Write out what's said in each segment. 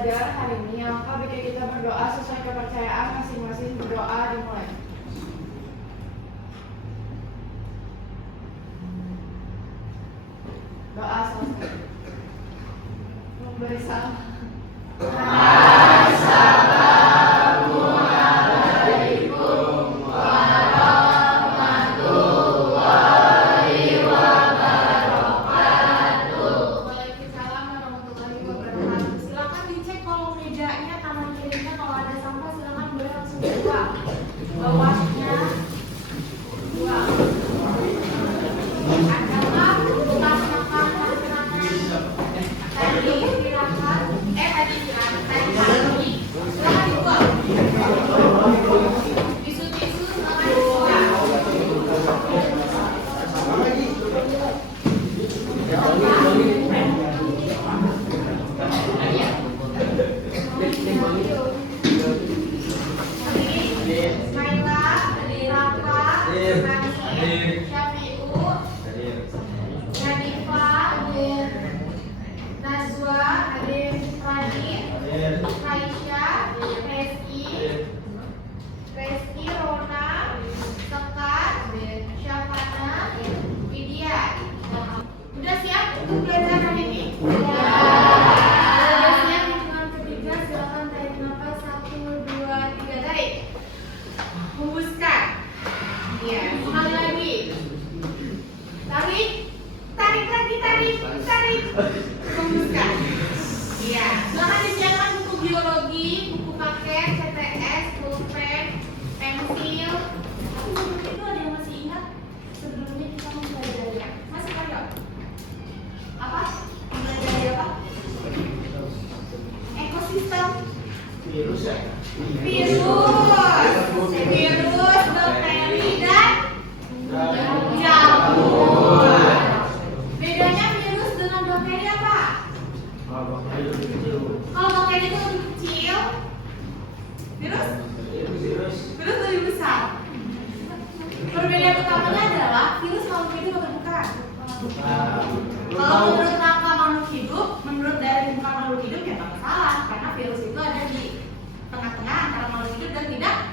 pembelajaran hari ini. Alangkah baiknya kita berdoa sesuai kepercayaan masing-masing. Berdoa dimulai. Doa selesai. Memberi salam. Assalamualaikum warahmatullahi wabarakatuh. Waalaikumsalam warahmatullahi wabarakatuh. Silakan dicek kolom mejanya, kanan kirinya. Kalau ada sampah silakan boleh langsung buang. Bawahnya buang. Adalah makan tadi istirahat. Tadi pagi. Silakan dibuang. Tisu-tisu silakan dibuang. Kaila, Raka, Nani, Syafi'u, Nadifa, Nazwa, Radit, Aisyah, Reski, Rona, Sekar, Syafana, Widya. Udah siap untuk belajar hari ini? Udah siap? Hitungan ketiga silakan tarik nafas. 1, 2, 3, tarik. Hembuskan. Iya, sekali lagi. Tarik. Tarik lagi, tarik. Hembuskan. Iya, silakan disiapkan buku biologi, buku paket, CTS, pulpen, pensil. Tapi sebelum itu ada yang masih ingat? Sebelumnya kita mempelajari ya. Masih ada? Apa? Mempelajari apa? Ekosistem. Virus, bakteri dan jamur. Bedanya virus dengan bakteri apa? Kalau bakteri itu lebih kecil, virus lebih besar. Perbedaan utamanya adalah virus makhluk hidup atau bukan? Kalau menurut rangka makhluk hidup, menurut dari bukan makhluk hidup ya nggak masalah, karena virus itu ada di tengah-tengah antara makhluk hidup dan tidak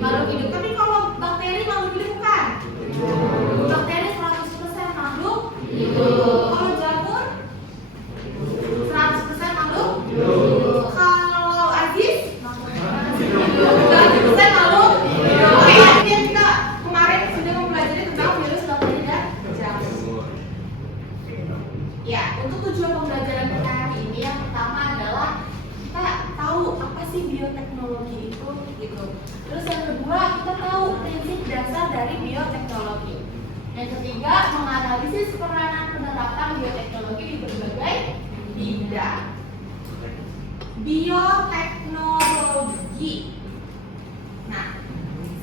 makhluk hidup. Tapi kalau bakteri makhluk hidup bukan? Bakteri 100% makhluk hidup. Kalau jamur 100% makhluk hidup. Kalau Aziz 100% makhluk hidup. Oke, nanti kita kemarin sudah mempelajari tentang virus, bakteri dan jamur. Ya, untuk tujuan pembelajaran kita hari ini yang pertama adalah kita tahu apa sih bioteknologi itu gitu. Terus yang kedua kita tahu prinsip dasar dari bioteknologi. Yang ketiga menganalisis peranan penerapan bioteknologi di berbagai bidang. Bioteknologi. Nah,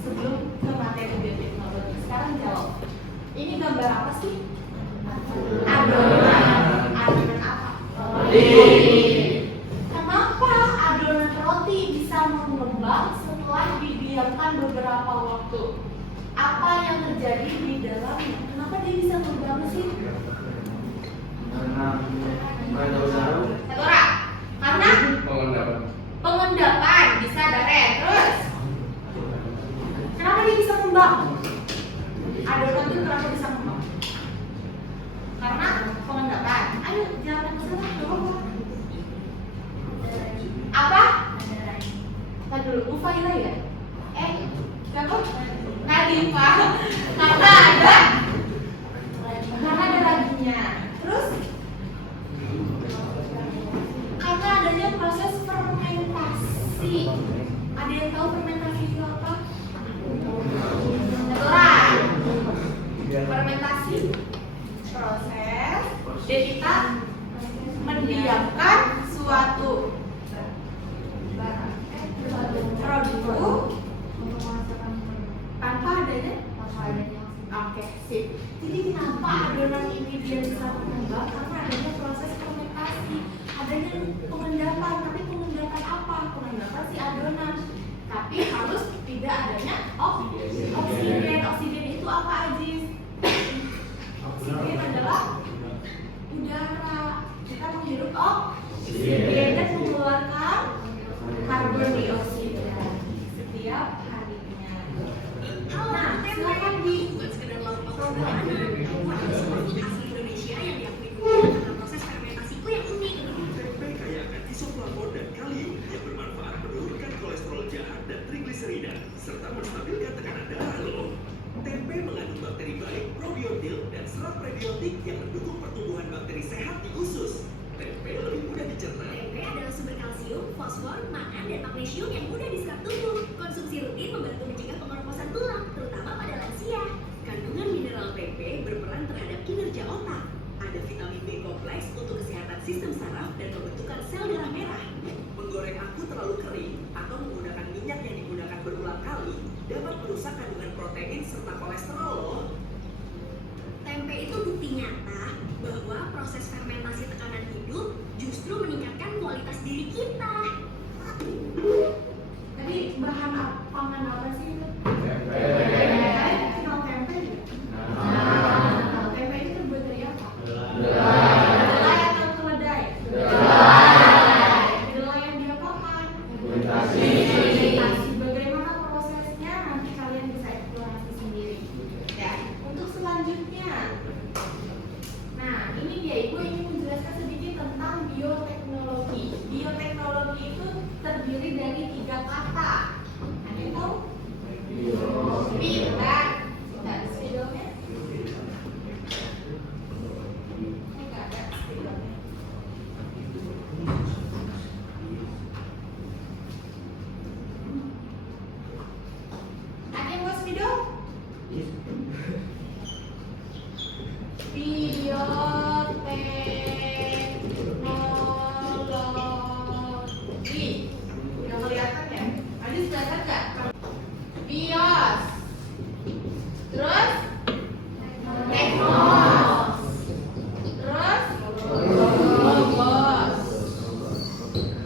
sebelum ke materi bioteknologi, sekarang jawab. Ini gambar apa sih? Adonan apa? Kenapa adonan roti bisa mengembang setelah didiamkan beberapa waktu? Apa yang terjadi di dalamnya? Kenapa dia bisa mengembang sih? Satu orang. Karena pengendapan bisa Daren. Terus kenapa dia bisa mengembang? Adonan itu kenapa bisa mengembang? Karena pengendapan. Ayo jalan ke sana. Apa? Tadi dulu Ufaila ya? Siapa? Nadifa. Karena ada raginya. Terus karena adanya proses fermentasi. Ada yang tahu fermentasi itu apa? Natural. Fermentasi proses jadi kita mendiamkan suatu produk tanpa adanya. Oke, sip. Jadi kenapa adonan ini dia bisa mengembang? Karena adanya proses fermentasi, adanya pengendapan. Tapi pengendapan apa? Pengendapan si adonan. Tapi harus tidak adanya oksigen. Oksigen itu apa, Aziz? Oksigen adalah udara. Kita menghirup oksigen dan mengeluarkan tempe berperan terhadap kinerja otak. Ada vitamin B kompleks untuk kesehatan sistem saraf dan pembentukan sel darah merah. Menggoreng aku terlalu kering atau menggunakan minyak yang digunakan berulang kali dapat merusak kandungan protein serta kolesterol loh. Tempe itu bukti nyata bahwa proses fermentasi tekanan hidup justru meningkatkan kualitas diri kita. Tadi bahan pangan apa sih itu? Tempe. Kalian kenal tempe nggak? Tempe itu terbuat dari apa? Kedelai atau keledai? Kedelai yang diapakan? Fermentasi. Bagaimana prosesnya? Nanti kalian bisa eksplorasi sendiri. Ya. Untuk selanjutnya, nah ini dia, Ibu ingin menjelaskan sedikit tentang bioteknologi. Bioteknologi itu terdiri dari 3 kata. Ada yang tahu? Bila, spidolnya? Enggak ada spidolnya. Ada yang mau spidol? Bioteknologi. Udah kelihatan ya? Adi kelihatan nggak? Bios. Terus? Teknos. Terus? Logos.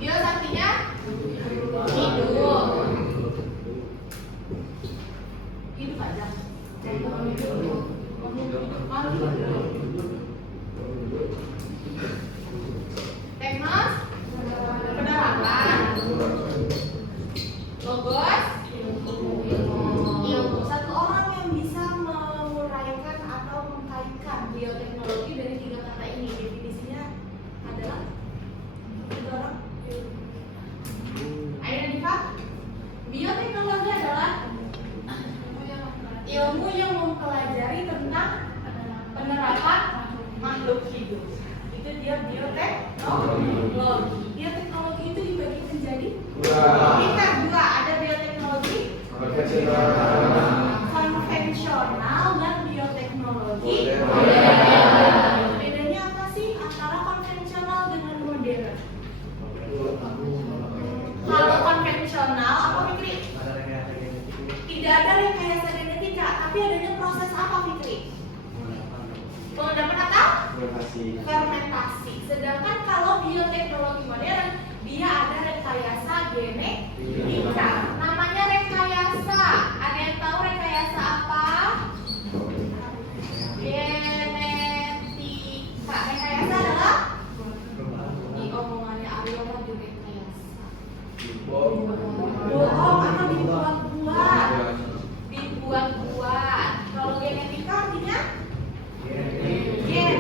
Bios artinya? Hidup. Hidup aja. Teknos, penerapan. Logos, ilmu. Satu orang yang bisa menguraikan atau mengkaitkan bioteknologi dari 3 kata ini, definisinya adalah itu orang. Ayo Nadifa, bioteknologi adalah ilmu yang mempelajari tentang penerapan makhluk hidup. Itu dia bioteknologi. Bioteknologi itu dibagi menjadi kita 2. Ada bioteknologi konvensional dan bioteknologi modern. Bedanya apa sih antara konvensional dengan modern? Kalau konvensional apa Fikri? Tidak ada rekayasa genetika, tapi adanya proses apa Fikri? Pengendapan atau fermentasi. Sedangkan kalau bioteknologi modern, dia ada rekayasa genetika. Namanya rekayasa. Ada yang tahu rekayasa apa? Genetika. Rekayasa adalah di omongannya Aryo di rekayasa. Bohong atau dibuat-buat. Dibuat-buat. Kalau genetika artinya gen,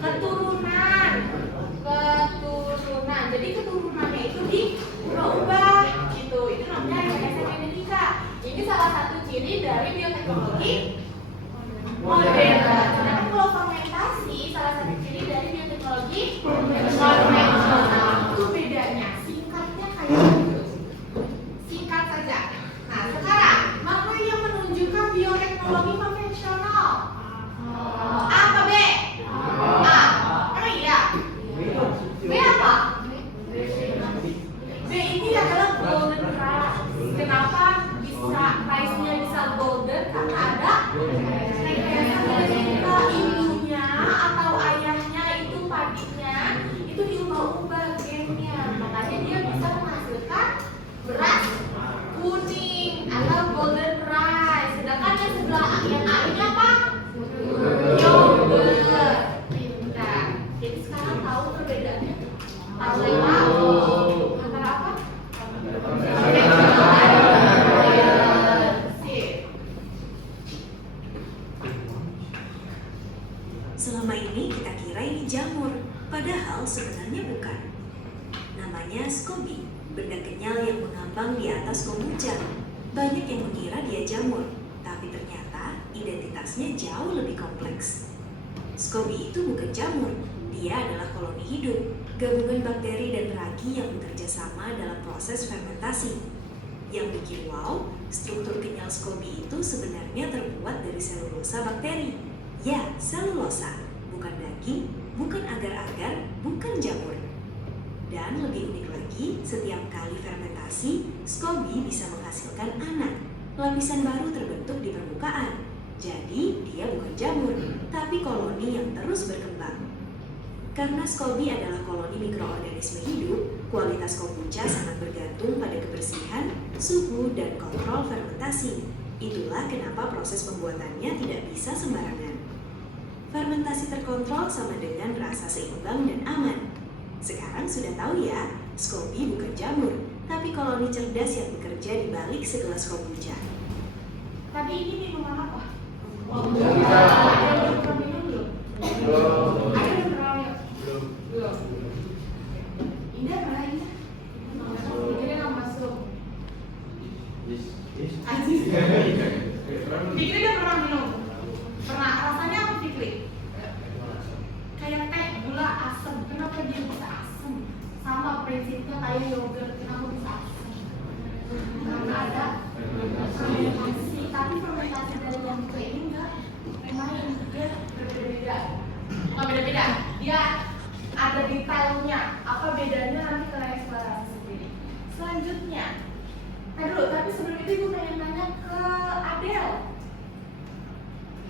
keturunan. Jadi keturunannya itu diubah gitu. Itu namanya rekayasa genetika. Ini salah satu ciri dari bioteknologi modern. Sedangkan kalau fermentasi salah satu ciri dari bioteknologi konvensional. Itu bedanya. Singkatnya kayak gitu. Singkat saja. Nah, sekarang mana yang menunjukkan bioteknologi konvensional? Apa B? A. Oh iya. B apa? B ini adalah golden rice. Kenapa bisa rice-nya bisa golden? Karena ada rekayasa genetika. Ibunya atau ayahnya itu padinya itu diubah-ubah gennya. Makanya dia bisa menghasilkan beras kuning atau golden rice. Sedangkan yang sebelah yang lainnya apa? Yogurt. Pintar. Jadi sekarang tahu perbedaannya? Tahu antara apa? Selama ini kita kira ini jamur, padahal sebenarnya bukan. Namanya SCOBY, benda kenyal yang mengambang di atas kombucha. Banyak yang mengira dia jamur, tapi ternyata identitasnya jauh lebih kompleks. SCOBY itu bukan jamur, dia adalah koloni hidup, gabungan bakteri dan ragi yang bekerja sama dalam proses fermentasi. Yang bikin wow, struktur kenyal SCOBY itu sebenarnya terbuat dari selulosa bakteri Ya, selulosa, bukan daging, bukan agar-agar, bukan jamur. Dan lebih unik lagi, setiap kali fermentasi, SCOBY bisa menghasilkan anak. Lapisan baru terbentuk di permukaan. Jadi, dia bukan jamur, tapi koloni yang terus berkembang. Karena SCOBY adalah koloni mikroorganisme hidup, kualitas kombucha sangat bergantung pada kebersihan, suhu, dan kontrol fermentasi. Itulah kenapa proses pembuatannya tidak bisa sembarangan. Fermentasi terkontrol sama dengan rasa seimbang dan aman. Sekarang sudah tahu ya, SCOBY bukan jamur, tapi koloni cerdas yang bekerja di balik segelas kombucha. Tadi ini minuman apa? Belum. Ada yang pernah minum belum? Belum. Ada yang pernah minum? Belum. Belum. Indah mana Indah? Pikirnya nggak masuk. Aziz. Fikri udah pernah minum? Pernah. Rasanya apa Fikri? Kayak teh gula asam. Kenapa dia bisa asam? Sama prinsipnya kayak yogurt. Kenapa bisa asam? Karena ada fermentasi. Tapi fermentasi dari yang ini enggak main. Dia berbeda-beda. Bukan beda-beda. Dia ada detailnya. Apa bedanya nanti kalian eksplorasi sendiri. Selanjutnya, tapi sebelum itu gue pengen nanya ke Adel.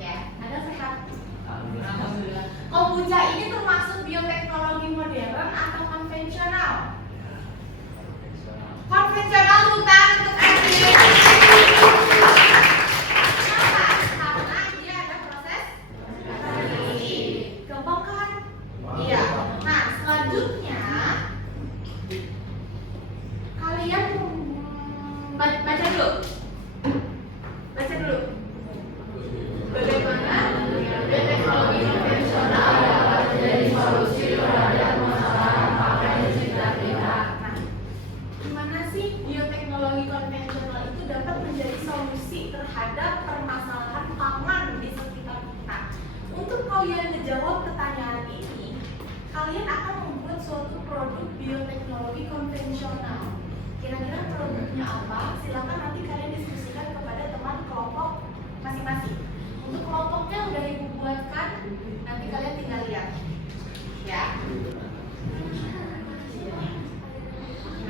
Ya, Adel sehat. Alhamdulillah. Kombucha ini termasuk bioteknologi modern atau konvensional? Konvensional bukan untuk Adel. Kenapa? Karena dia ada proses fermentasi. Gampang kan? Iya. Nah, selanjutnya kalian baca dulu. Bagaimana bioteknologi konvensional dapat menjadi solusi terhadap masalah makanan sekitar kita. Nah, gimana sih bioteknologi konvensional itu dapat menjadi solusi terhadap permasalahan pangan di sekitar kita? Untuk kalian menjawab pertanyaan ini, kalian akan membuat suatu produk bioteknologi konvensional. Kira-kira produknya apa? Silakan nanti kalian diskusikan kepada teman kelompok masing-masing. Untuk kelompoknya udah ibu buatkan, nanti kalian tinggal lihat, ya.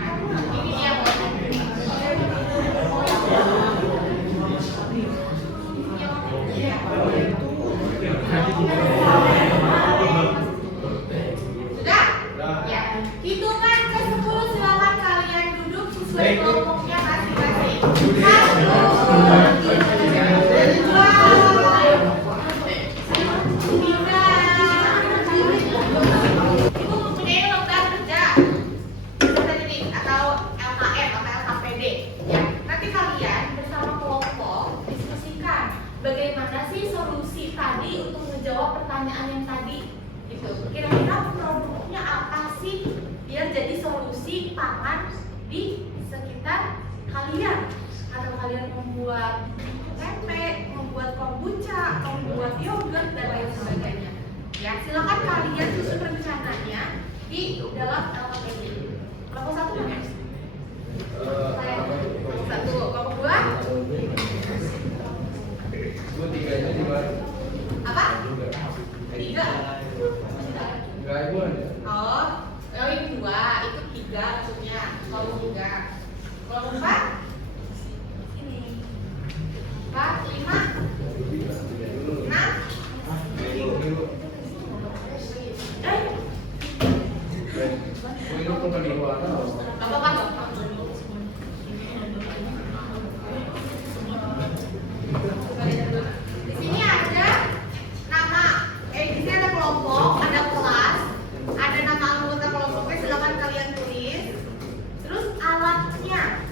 Nah, ini dia sudah? Ya. Hitungan ke 10 silakan kalian duduk sesuai kelompoknya masing-masing. 1, 2, 3. Ibu mempunyai lembar kerja atau LKM atau LKPD. Ya. Nanti kalian bersama kelompok diskusikan bagaimana sih solusi tadi untuk menjawab pertanyaan yang tadi. Gitu. Kira-kira produknya apa sih biar jadi solusi pangan di sekitar kalian? Atau kalian membuat tempe, membuat kombucha, membuat yogurt dan lain sebagainya. Ya, silakan kalian susun rencananya di dalam LKPD. Kelompok 1 mana? Saya. Kelompok 1, kelompok 2? Apa? 3? Oh, ini 2, itu 3 maksudnya. Kelompok 3. Kelompok 4? Sini. 4, 5, 6. Apa-apa dong? Di sini ada nama, di sini ada kelompok, ada kelas, ada nama anggota kelompoknya, silakan kalian tulis. Terus alatnya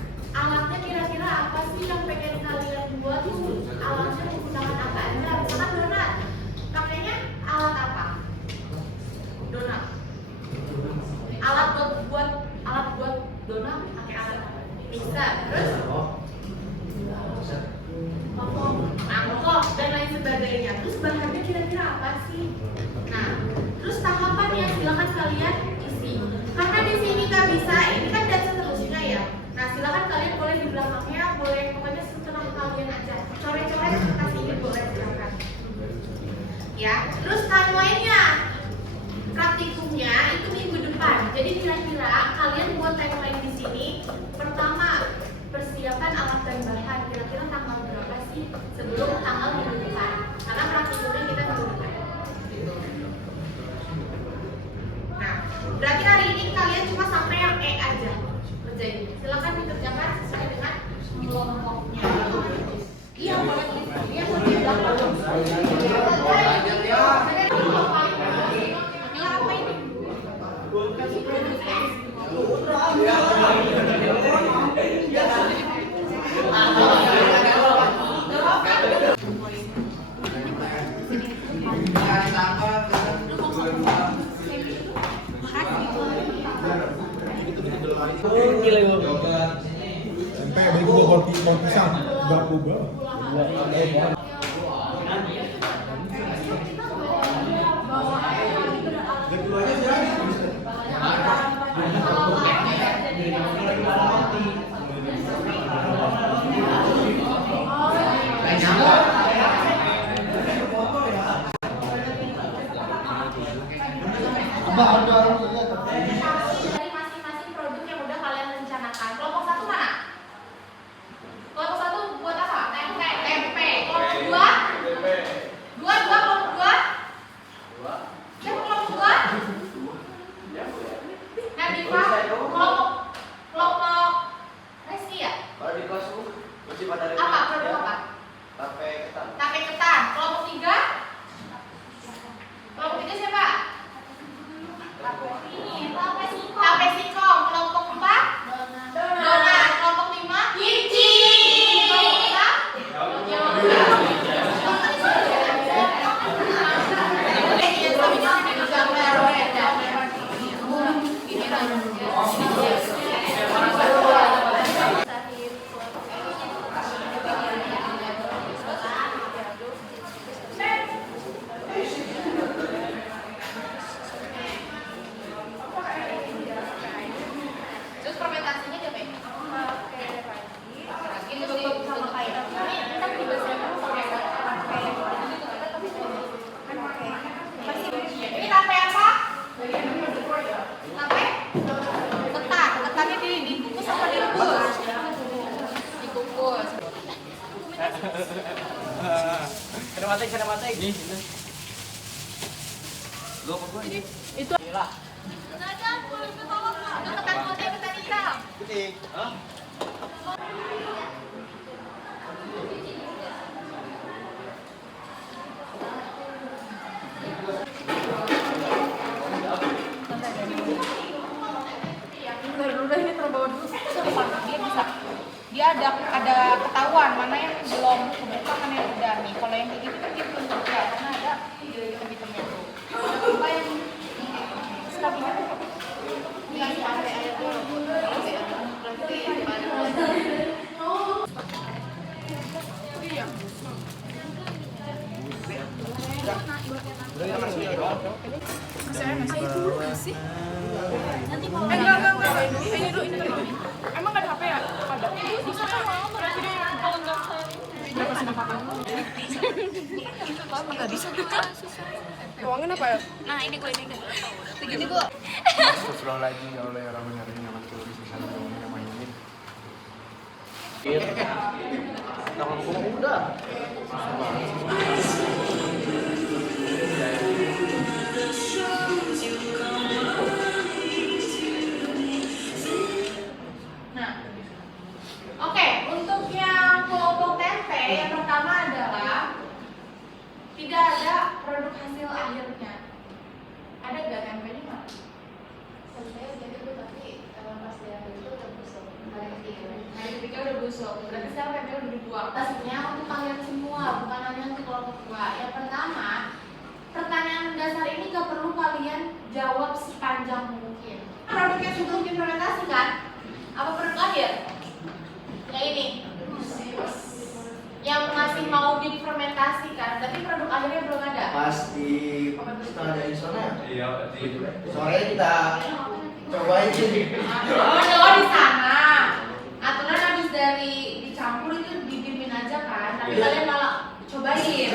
kira-kira apa sih yang pengen kalian buat tuh? Alatnya menggunakan apa aja? Misalkan donat, pakainya alat apa? Donat. Alat buat donat pakai alat apa? Bisa. Terus mangkok dan lain sebagainya. Terus bahannya kira-kira apa sih? Nah, terus tahapannya silakan kalian isi. Karena di sini nggak bisa, ini kan dan seterusnya ya. Nah, silakan kalian boleh di belakangnya, boleh pokoknya setelah kalian aja. Coret-coret kertas ini boleh silakan. Ya, terus timeline-nya, praktikumnya itu minggu depan. Jadi kira-kira kalian buat timeline di sini. Pertama, persiapan alat dan bahan. Kira-kira tanggal berapa sih sebelum tanggal minggu depan? Karena praktikumnya kita minggu depan. Nah, berarti hari ini kalian cuma sampai yang E aja kerjain. Silakan dikerjakan sesuai dengan kelompoknya. Iya, boleh. Iya, boleh. Sampai bagi gua bau pisang, enggak gua. Dari masing-masing produk yang udah kalian rencanakan. Kelompok satu mana? Kelompok satu buat apa? Tempe. Kelompok dua? Kelompok dua? Siapa kelompok dua? Nadifa? Kelompok Resi ya? Kalau di kelas U masih pada Apa? Produk apa? tape ketan. Tape ketan. Kelompok tiga? Kelompok tiga siapa? Tape singkong. Kelompok 4 donat. Kelompok 5 kimchi. Kelompok 5 terus fermentasinya dia pakai ini tutup sama kayak ini kita dibersihkan dulu pakai ini tape apa? Tape ketan. Ketannya dikukus apa direbus? Dikukus. Sinematik. Ini. Lu apa gua ini? Itu ketan putih, ketan hitam. Putih. Hah? Udah ini terbawa dulu dia bisa dia ada ketahuan mana yang belum kebuka mana yang udah nih. Kalau yang kayak gitu kan dia belum kebuka karena ada hitam-hitamnya tuh. Apa yang stopnya tuh dikasih air dulu. Iya. Enggak. Ini dulu. Emang gak ada HP ya? Ada. Bisa kan? Berapa sih makan? Enggak bisa. Uangin apa ya? Nah, ini gue. Ini gua. Astagfirullahaladzim, ya Allah, ya Rahman, ya Rahim, ya Malik, ya Bismillah, ya Allah, ya Mainin. Nama gua udah. Nah, oke, untuk yang kelompok tempe yang pertama adalah tidak ada produk hasil akhirnya. Ada nggak tempe ini mah? Saya jadi itu tapi pas dia itu udah busuk. Hari ketiga udah busuk. Berarti sekarang tempe udah dibuang. Tasnya untuk kalian semua, bukan hanya untuk kelompok dua. Yang pertama, pertanyaan dasar ini gak perlu kalian jawab sepanjang mungkin. Produk yang sebelum difermentasi kan? Apa produk akhir? Yang ini. Yang masih mau difermentasikan, tapi produk akhirnya belum ada. Pas di setelah dari sana. Iya, berarti. Sore kita cobain sih. Oh, di sana. Aturan habis dari dicampur itu didiemin aja kan, tapi Iya. kalian malah cobain.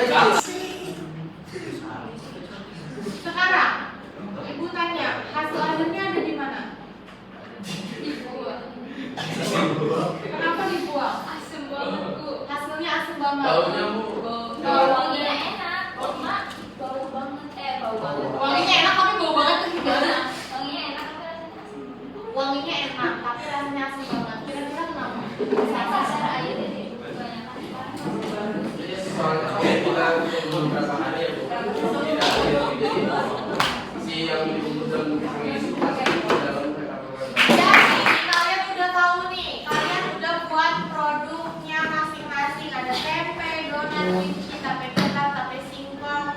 beberapa hari ya Bu. Si yang dibungkus dalam itu masih dalam Jadi kalian udah tahu nih, kalian udah buat produknya masing-masing. Ada tempe, donat, kimchi, tape ketan, tape singkong,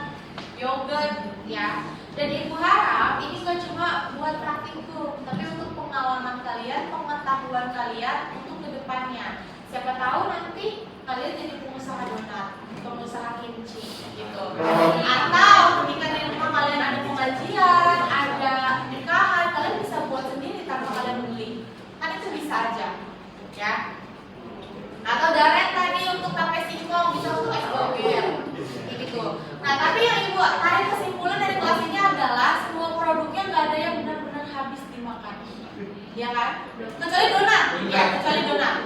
yogurt, ya. Dan ibu harap ini gak cuma buat praktikum, tapi untuk pengalaman kalian, pengetahuan kalian untuk kedepannya. Siapa tahu nanti kalian jadi pengusaha donat, pengusaha kimchi, gitu. Atau ketika di rumah kalian ada pengajian, ada nikahan, kalian bisa buat sendiri tanpa kalian beli. Kan itu bisa aja, ya. Atau Daren tadi untuk tape singkong bisa untuk es doger, gitu. Nah, tapi yang ibu tarik kesimpulan dari kelas ini adalah semua produknya nggak ada yang benar-benar habis dimakan, ya kan? Kecuali donat, ya, kecuali donat.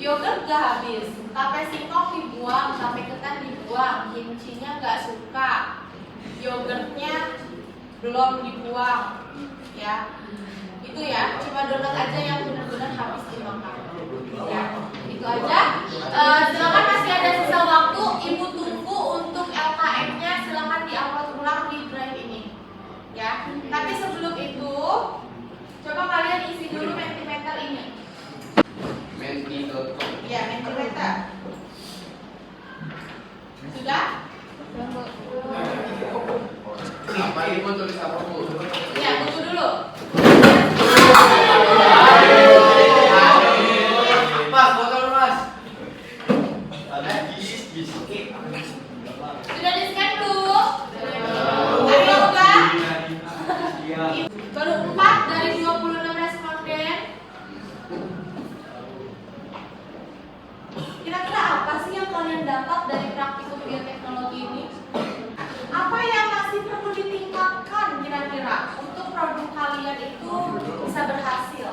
Yogurt gak habis, tape singkong dibuang, tape ketan dibuang, kimchinya gak suka, yogurtnya belum dibuang, ya. Itu ya, cuma donat aja yang benar-benar habis dimakan. Ya, itu aja. Silakan masih ada sisa waktu, ibu tunggu untuk LKM-nya, silakan di-upload ulang di drive ini, ya. Tapi sebelum itu, coba kalian isi dulu Mentimeter ini. menti.com. Ya, Mentimeter. Sudah? Apa ini mau tulis apa Bu? Ya, tunggu dulu. Mas, botol Mas. Sudah di-scan belum? Ayo udah? Baru 4 dari 26 responden. Kira-kira apa sih yang kalian dapat dari praktikum bioteknologi ini? Apa yang masih perlu ditingkatkan kira-kira untuk produk kalian itu bisa berhasil?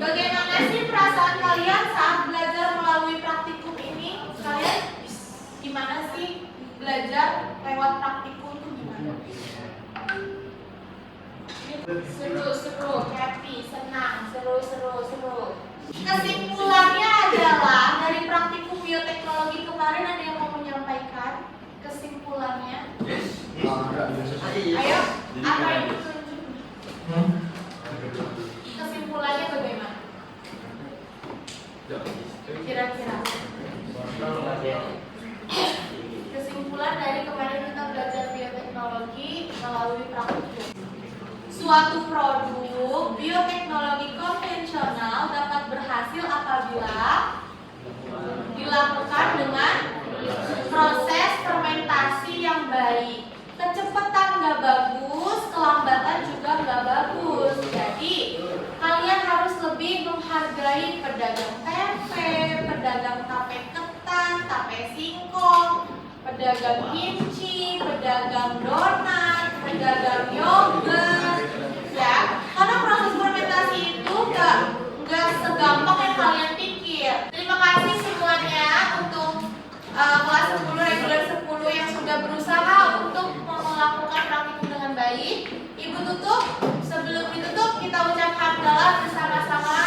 Bagaimana sih perasaan kalian saat belajar melalui praktikum ini? Kalian gimana sih belajar lewat praktikum itu gimana? Seru, happy, senang, seru. Kesimpulannya adalah dari praktikum bioteknologi kemarin ada yang mau menyampaikan kesimpulannya? Yes. Ayo, apa yang ditunjuk? Kesimpulannya bagaimana? Kira-kira. Kesimpulan dari kemarin kita belajar bioteknologi melalui praktikum. Suatu produk bioteknologi konvensional dapat berhasil apabila dilakukan dengan proses fermentasi yang baik. Kecepatan nggak bagus, kelambatan juga nggak bagus. Jadi kalian harus lebih menghargai pedagang tempe, pedagang tape ketan, tape singkong, pedagang kimchi, pedagang donat, pedagang yogurt, ya. Karena proses fermentasi itu nggak segampang yang kalian pikir. Terima kasih semuanya untuk kelas 10 reguler 10 yang sudah berusaha untuk melakukan praktikum dengan baik. Ibu tutup. Sebelum ditutup kita ucap hamdalah bersama-sama.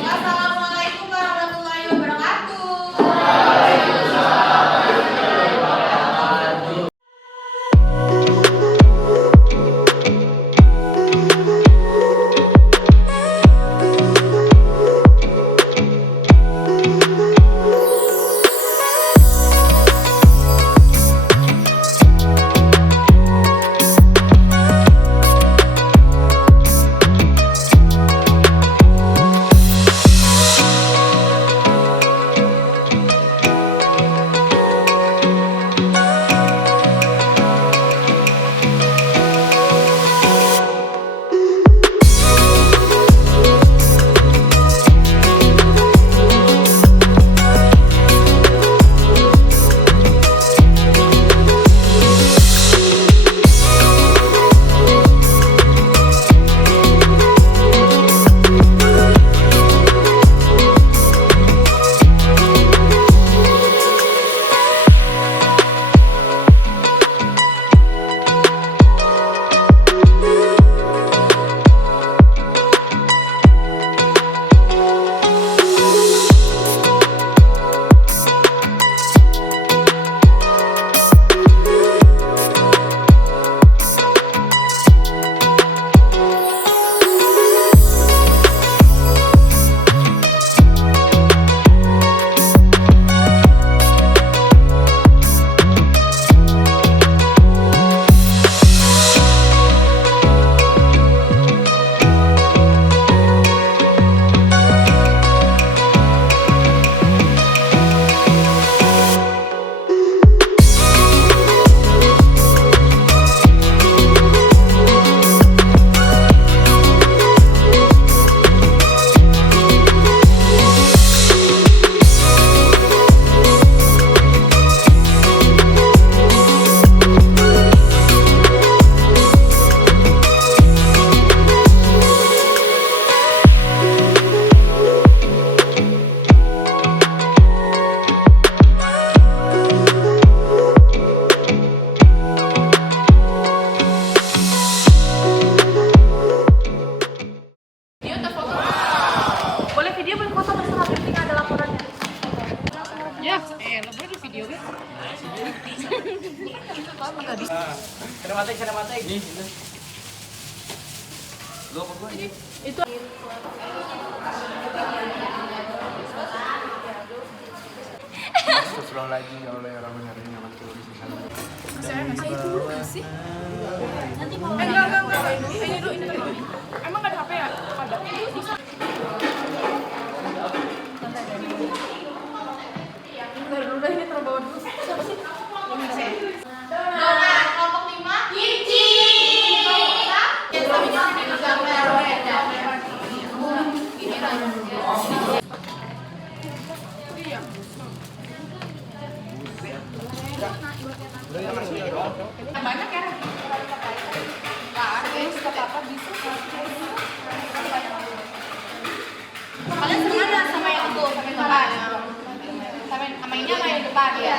Wassalamualaikum warahmatullahi wabarakatuh. Sinematik. Nih, itu. Lu apa gua ini? Astagfirullahaladzim, ya Allah ya Rahman ya Rahim, ya Malikul Yawmiddin, sih. Enggak. Ini dulu. Emang ada HP ya? Ada. Udah ini terbawa dulu. Siapa sih? Dona kelompok 5 Kimchi. Ya selanjutnya di gambar Banyak ya? Kalian senang nggak sama yang itu, sama yang depan? Sama yang ini sama yang depan ya?